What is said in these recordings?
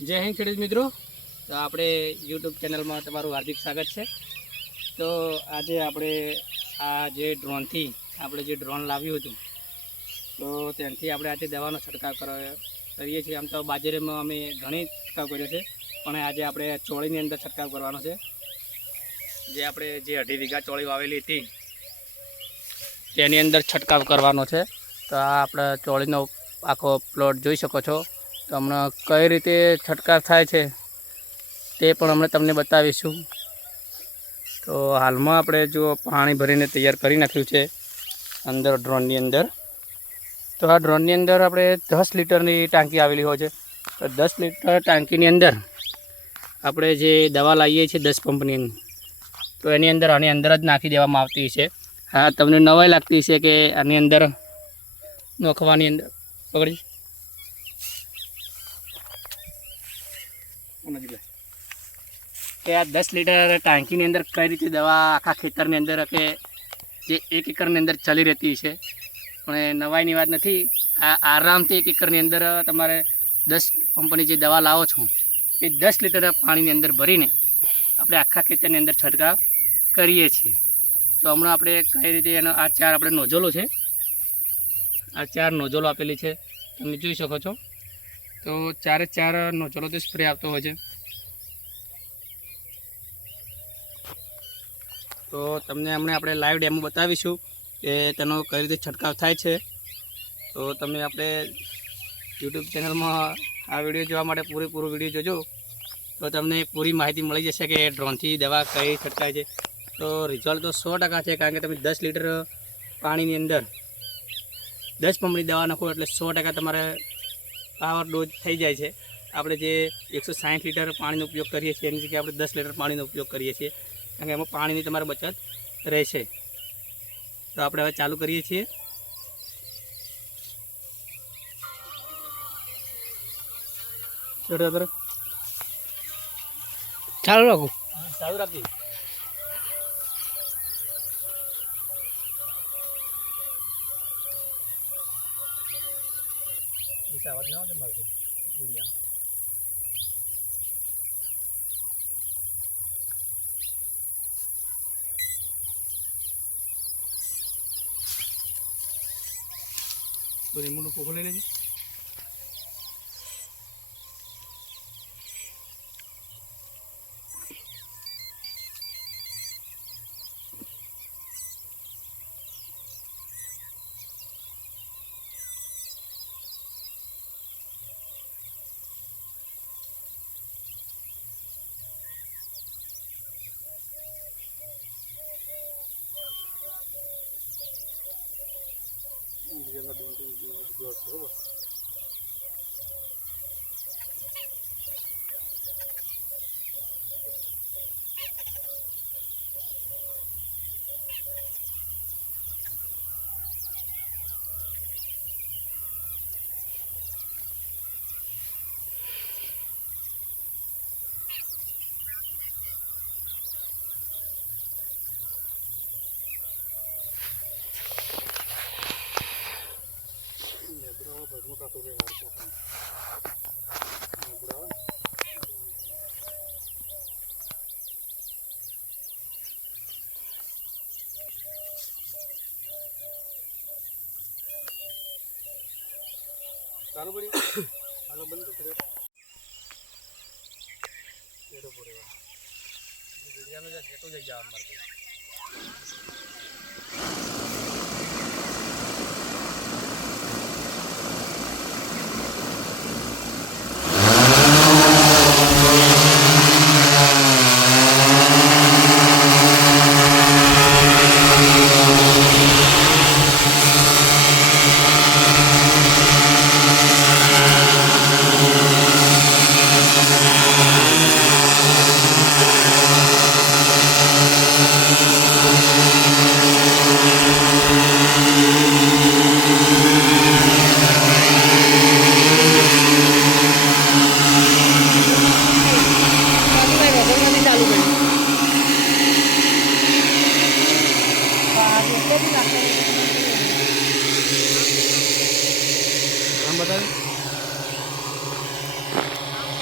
જય હિન્દ ખેડૂત મિત્રો, તો આપણે યુટ્યુબ ચેનલમાં તમારું હાર્દિક સ્વાગત છે। તો આજે આપણે આ જે ડ્રોનથી આપણે જે ડ્રોન લાવ્યું હતું તો ત્યાંથી આપણે આજે દવાનો છંટકાવ કરીએ છીએ। આમ તો બાજરીમાં અમે ઘણી છંટકાવ કર્યો છે, પણ આજે આપણે ચોળીની અંદર છંટકાવ કરવાનો છે। જે આપણે જે 2.5 વીઘા ચોળી વાવેલી હતી તેની અંદર છંટકાવ કરવાનો છે। તો આ આપણે ચોળીનો આખો પ્લોટ જોઈ શકો છો। તો હમણાં કઈ રીતે છંટકાવ થાય છે તે પણ હમણાં તમને બતાવીશું। તો હાલમાં આપણે જો પાણી ભરીને તૈયાર કરી નાખ્યું છે અંદર ડ્રોનની અંદર। તો આ ડ્રોનની અંદર આપણે 10 લીટરની ટાંકી આવેલી હોય છે। તો 10 લીટર ટાંકીની અંદર આપણે જે દવા લાવીએ છીએ 10 પંપની, તો એની અંદર આની અંદર જ નાખી દેવામાં આવતી છે। હા, તમને નવાઈ લાગતી છે કે આની અંદર નોખવાની અંદર પકડી કે આ 10 લીટર ટાંકીની અંદર કઈ રીતે દવા આખા ખેતરની અંદર કે જે 1 એકરની અંદર ચાલી રહેતી છે। પણ નવાઈની વાત નથી, આ આરામથી 1 એકરની અંદર તમારે 10 પંપની જે દવા લાવો છો એ 10 લીટર પાણીની અંદર ભરીને આપણે આખા ખેતરની અંદર છંટકાવ કરીએ છીએ। તો હમણાં આપણે કઈ રીતે એનો આ 4 આપણે નોઝલો છે, આ 4 નોઝલો આપેલી છે, તમે જોઈ શકો છો। તો 4 નોઝલો તો સ્પ્રે આવતો હોય છે। તો તમને હમણાં આપણે લાઈવ ડેમો બતાવીશું કે તેનો કઈ રીતે છંટકાવ થાય છે। તો તમે આપણે યુટ્યુબ ચેનલમાં આ વિડીયો જોવા માટે પૂરેપૂરો વિડીયો જોજો, તો તમને પૂરી માહિતી મળી જશે કે ડ્રોનથી દવા કઈ છંટકાય છે। તો રિઝલ્ટ તો 100% છે, કારણ કે તમે 10 લીટર પાણીની અંદર 10 પંપની દવા નાખો એટલે 100% તમારે પાવર ડોઝ થઈ જાય છે। આપણે જે 160 લીટર પાણીનો ઉપયોગ કરીએ છીએ એની જગ્યાએ આપણે 10 લીટર પાણીનો ઉપયોગ કરીએ છીએ, કારણ કે એમાં પાણીની તમારે બચત રહેશે। તો આપણે હવે ચાલુ કરીએ છીએ। બરાબર, ચાલુ રાખો, ચાલુ રાખી અવાજ ના આવે મારે વિડીયો તો રીમોટનો કોકો લઈ લેજે। ચાલુ પડી ચાલુ બંધ તો કરે એરો પડેવા વિડિયાનો જે સેટો જઈ જવા મારતો।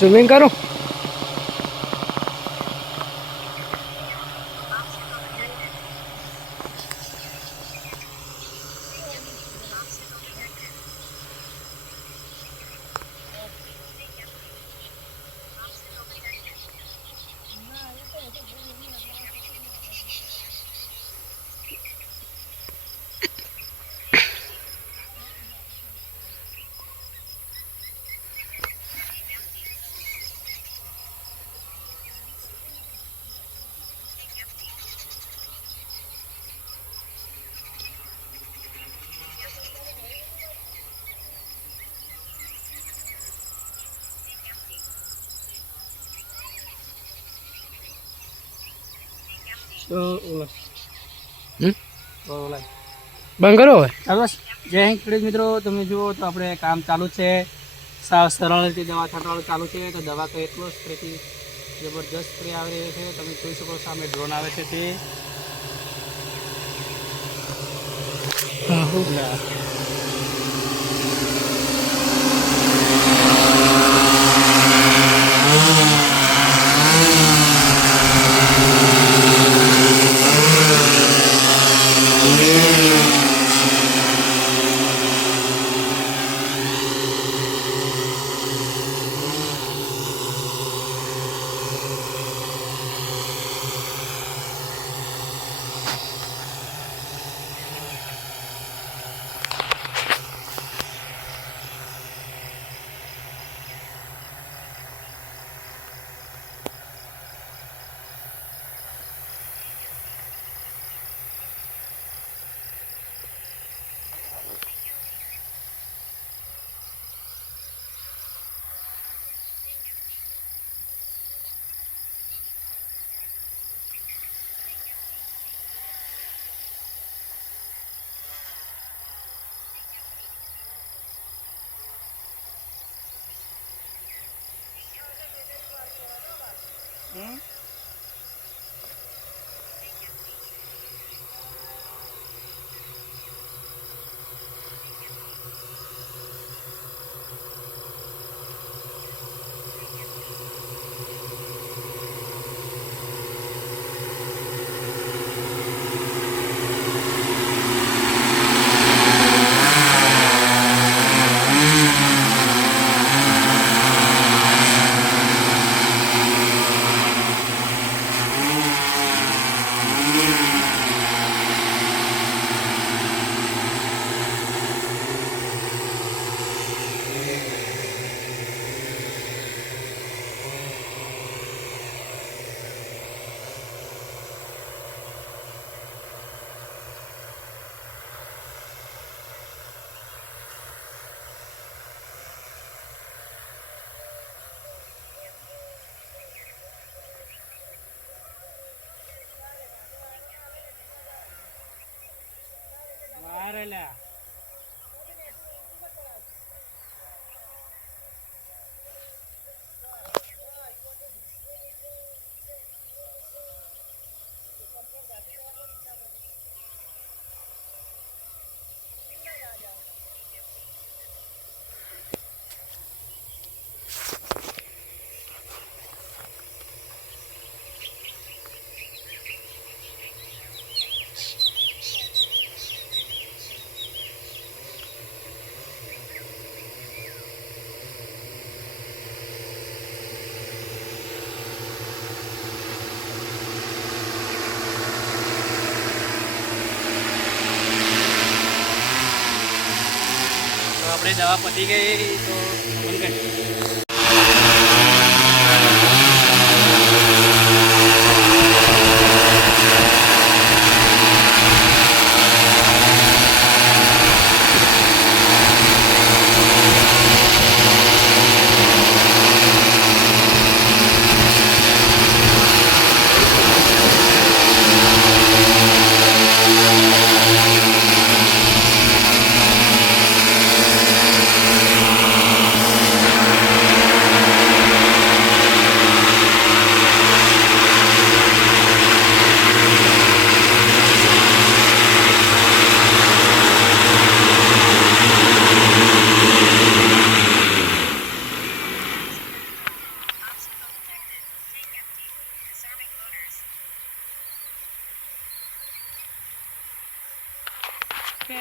ઝૂમિંગ કરું. બંધ કરો હવે. ચાલો જય હિન્દ ખેડૂત મિત્રો, તમે જુઓ તો આપણે કામ ચાલુ છે. સાવ સરળ રીતે દવા છંટવાનું ચાલુ છે. તો દવા તો એટલો સ્પ્રેથી જબરદસ્ત સ્પ્રે આવી રહ્યો છે. તમે જોઈ શકો સામે ડ્રોન આવે છે તે આપણે દવા પતી ગઈ તો બંધ કરી. કે